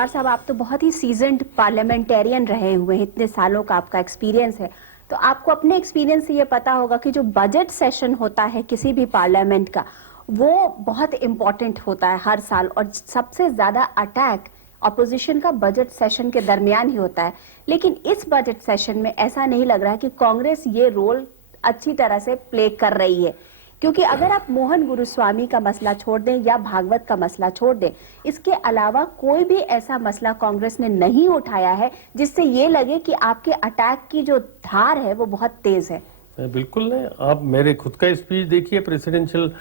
जवाहर साहब, आप तो बहुत ही सीजन्ड पार्लियामेंटेरियन रहे हुए हैं, इतने सालों का आपका एक्सपीरियंस है, तो आपको अपने एक्सपीरियंस से ये पता होगा कि जो बजट सेशन होता है किसी भी पार्लियामेंट का, वो बहुत इंपॉर्टेंट होता है हर साल, और सबसे ज्यादा अटैक ऑपोजिशन का बजट सेशन के दरमियान ही होता है। लेकिन इस बजट सेशन में ऐसा नहीं लग रहा है कि कांग्रेस ये रोल अच्छी तरह से प्ले कर रही है, क्योंकि अगर आप मोहन गुरुस्वामी का मसला छोड़ दें या भागवत का मसला छोड़ दें, इसके अलावा कोई भी ऐसा मसला कांग्रेस ने नहीं उठाया है जिससे ये लगे कि आपके अटैक की जो धार है वो बहुत तेज है। बिल्कुल नहीं। आप मेरे खुद का स्पीच देखिए प्रेसिडेंशियल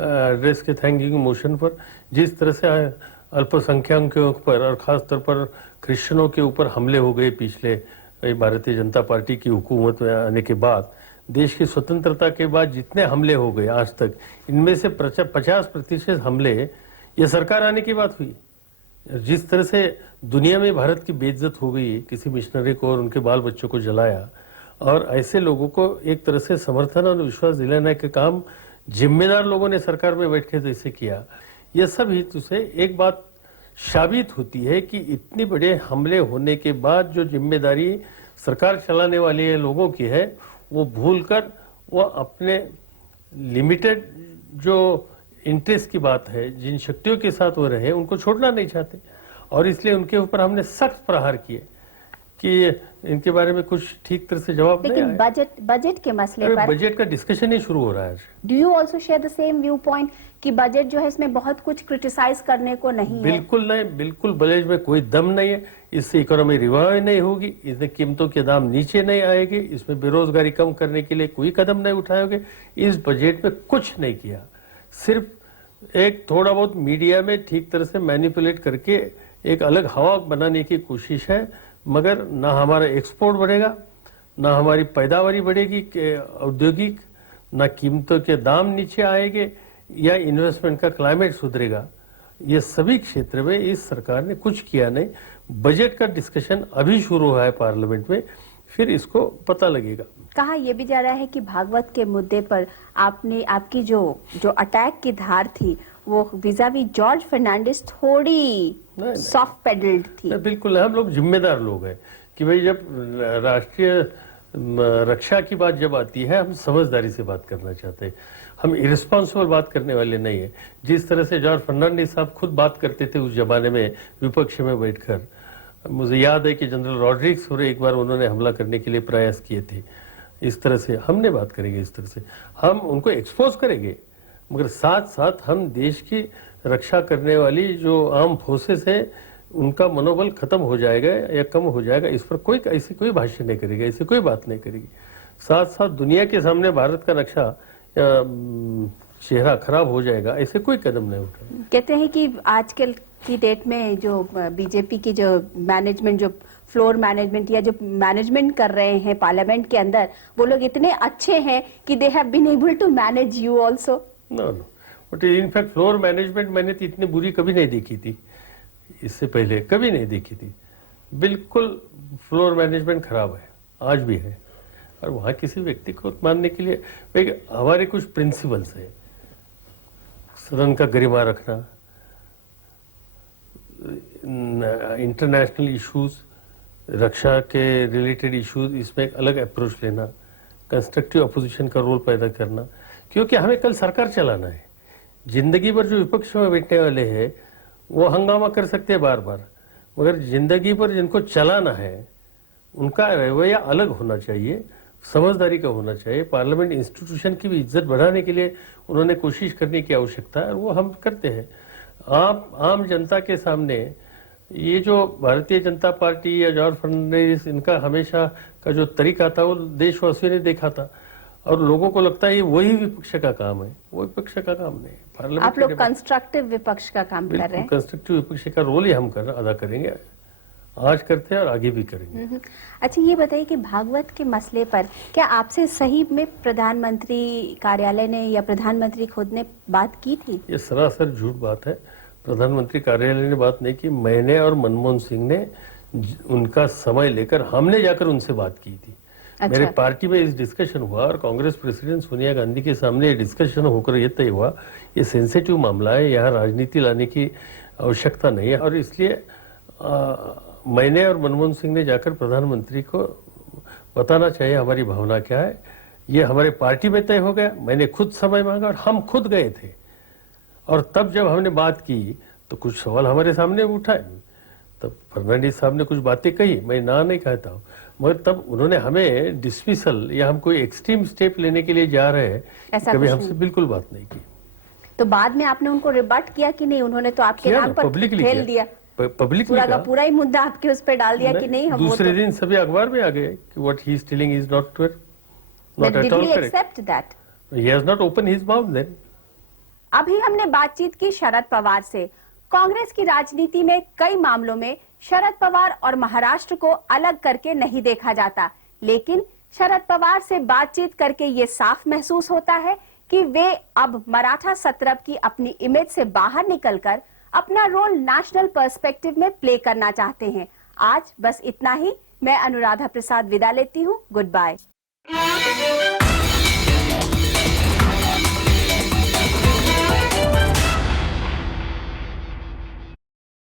एड्रेस के थैंकिंग मोशन पर, जिस तरह से अल्पसंख्यकों पर और खास तौर पर क्रिश्चियनों के ऊपर हमले हो गए पिछले भारतीय जनता पार्टी की हुकूमत में आने के बाद, देश की स्वतंत्रता के बाद जितने हमले हो गए आज तक, इनमें से 50% हमले ये सरकार आने की बात हुई। जिस तरह से दुनिया में भारत की बेइज्जत हो गई, किसी मिशनरी को और उनके बाल बच्चों को जलाया, और ऐसे लोगों को एक तरह से समर्थन और विश्वास दिलाने का काम जिम्मेदार लोगों ने सरकार में बैठ के जैसे किया, यह सब हेतु से एक बात साबित होती है कि इतने बड़े हमले होने के बाद जो जिम्मेदारी सरकार चलाने वाले लोगों की है, वो भूलकर वो अपने लिमिटेड जो इंटरेस्ट की बात है, जिन शक्तियों के साथ वो रहे, उनको छोड़ना नहीं चाहते, और इसलिए उनके ऊपर हमने सख्त प्रहार किए कि इनके बारे में कुछ ठीक तरह से जवाब नहीं आया। लेकिन बजट के मसले पर बजट का डिस्कशन ही शुरू हो रहा है। Do you also share the same view point कि बजट जो है इसमें बहुत कुछ क्रिटिसाइज करने को नहीं बिल्कुल नहीं, बिल्कुल बजट में कोई दम नहीं है। इससे इकोनॉमी रिवाइव नहीं होगी, इसमें कीमतों के दाम नीचे नहीं आएंगे, इसमें बेरोजगारी कम करने के लिए कोई कदम नहीं उठाओगे। इस बजट में कुछ नहीं किया, सिर्फ एक थोड़ा बहुत मीडिया में ठीक तरह से मैनिपुलेट करके एक अलग हवा बनाने की कोशिश है, मगर ना हमारा एक्सपोर्ट बढ़ेगा, ना हमारी पैदावारी बढ़ेगी औद्योगिक, ना कीमतों के दाम नीचे आएंगे, या इन्वेस्टमेंट का क्लाइमेट सुधरेगा। ये सभी क्षेत्र में इस सरकार ने कुछ किया नहीं। बजट का डिस्कशन अभी शुरू हुआ है पार्लियामेंट में, फिर इसको पता लगेगा। कहा यह भी जा रहा है कि भागवत के मुद्दे पर आपकी जो अटैक की धार थी वो विजावी जॉर्ज फर्नांडिस थोड़ी सॉफ्ट पेडल्ड थी। बिल्कुल, हम लोग जिम्मेदार लोग हैं कि भाई जब राष्ट्रीय रक्षा की बात जब आती है, हम समझदारी से बात करना चाहते हैं, हम इरिस्पॉन्सिबल बात करने वाले नहीं है। जिस तरह से जॉर्ज फर्नांडिस साहब खुद बात करते थे उस जमाने में विपक्ष में बैठकर, मुझे याद है कि जनरल रॉड्रिक्स पर एक बार उन्होंने हमला करने के लिए प्रयास किए थे। इस तरह से हमने बात करेंगे, इस तरह से हम उनको एक्सपोज करेंगे, मगर साथ साथ हम देश की रक्षा करने वाली जो आर्म फोर्सेस है उनका मनोबल खत्म हो जाएगा या कम हो जाएगा, इस पर ऐसी कोई भाष्य नहीं करेगा, ऐसी कोई बात नहीं करेगी। साथ साथ दुनिया के सामने भारत का नक्शा चेहरा खराब हो जाएगा, ऐसे कोई कदम नहीं उठाएगा। कहते हैं कि आजकल की डेट में जो बीजेपी की जो मैनेजमेंट, जो फ्लोर मैनेजमेंट या जो मैनेजमेंट कर रहे हैं पार्लियामेंट के अंदर, वो लोग इतने अच्छे हैं कि they have been able to manage you also. No, but in fact floor management मैंने तो इतनी बुरी कभी नहीं देखी थी, इससे पहले कभी नहीं देखी थी। बिल्कुल फ्लोर मैनेजमेंट खराब है, आज भी है, और वहां किसी व्यक्ति को मानने के लिए हमारे कुछ प्रिंसिपल्स है। सदन का गरिमा रखना, इंटरनेशनल इश्यूज, रक्षा के रिलेटेड इश्यूज, इसमें एक अलग अप्रोच लेना, कंस्ट्रक्टिव अपोजिशन का रोल पैदा करना, क्योंकि हमें कल सरकार चलाना है। जिंदगी भर जो विपक्ष में बैठने वाले हैं वो हंगामा कर सकते हैं बार बार, मगर जिंदगी भर जिनको चलाना है उनका रवैया अलग होना चाहिए, समझदारी का होना चाहिए। पार्लियामेंट इंस्टीट्यूशन की भी इज्जत बढ़ाने के लिए उन्होंने कोशिश करने की आवश्यकता है, और वो हम करते हैं। आम जनता के सामने ये जो भारतीय जनता पार्टी या जॉर्ज फर्नांडिस, इनका हमेशा का जो तरीका था वो देशवासियों ने देखा था, और लोगों को लगता है वही विपक्ष का काम है। वो विपक्ष का काम नहीं। आप लोग कंस्ट्रक्टिव विपक्ष का काम कर रहे हैं। कंस्ट्रक्टिव विपक्ष का रोल ही हम अदा करेंगे, आज करते हैं और आगे भी करेंगे। अच्छा, ये बताइए कि भागवत के मसले पर क्या आपसे सही में प्रधानमंत्री कार्यालय ने या प्रधानमंत्री खुद ने बात की थी? ये सरासर झूठ बात है। प्रधानमंत्री कार्यालय ने बात नहीं की, मैंने और मनमोहन सिंह ने उनका समय लेकर हमने जाकर उनसे बात की थी। अच्छा। मेरे पार्टी में इस डिस्कशन हुआ और कांग्रेस प्रेसिडेंट सोनिया गांधी के सामने डिस्कशन होकर ये तय हुआ, ये सेंसिटिव मामला है, यहाँ राजनीति लाने की आवश्यकता नहीं है, और इसलिए मैंने और मनमोहन सिंह ने जाकर प्रधानमंत्री को बताना चाहिए हमारी भावना क्या है। ये हमारे पार्टी में तय हो गया, मैंने खुद समय मांगा और हम खुद गए थे। और तब जब हमने बात की तो कुछ सवाल हमारे सामने उठाए, तब फर्नांडिस साहब ने कुछ बातें कही, मैं ना नहीं कहता हूँ, मगर तब उन्होंने हमें डिसमिसल या हम कोई एक्सट्रीम स्टेप लेने के लिए जा रहे हैं, ऐसा कभी कुछ हमसे नहीं। बिल्कुल बात नहीं की। तो बाद में आपने उनको रिबट किया कि नहीं? उन्होंने तो आपके किया नाम ना, पर पब्लिकली खेल किया। दिया, पब्लिकली पूरा का कहा। पूरा ही मुद्दा आपके उस पर डाल दिया कि नहीं हम वो दूसरे तो दिन सभी अखबार में आ गए कि what he is telling is not true, not Then at did all he correct. accept that? He has not open his mouth then. अभी हमने बातचीत की शरद पवार से। कांग्रेस की राजनीति में कई मामलों में शरद पवार और महाराष्ट्र को अलग करके नहीं देखा जाता, लेकिन शरद पवार से बातचीत करके ये साफ महसूस होता है कि वे अब मराठा सत्रप की अपनी इमेज से बाहर निकलकर अपना रोल नेशनल पर्सपेक्टिव में प्ले करना चाहते हैं। आज बस इतना ही। मैं अनुराधा प्रसाद विदा लेती हूँ। Good bye.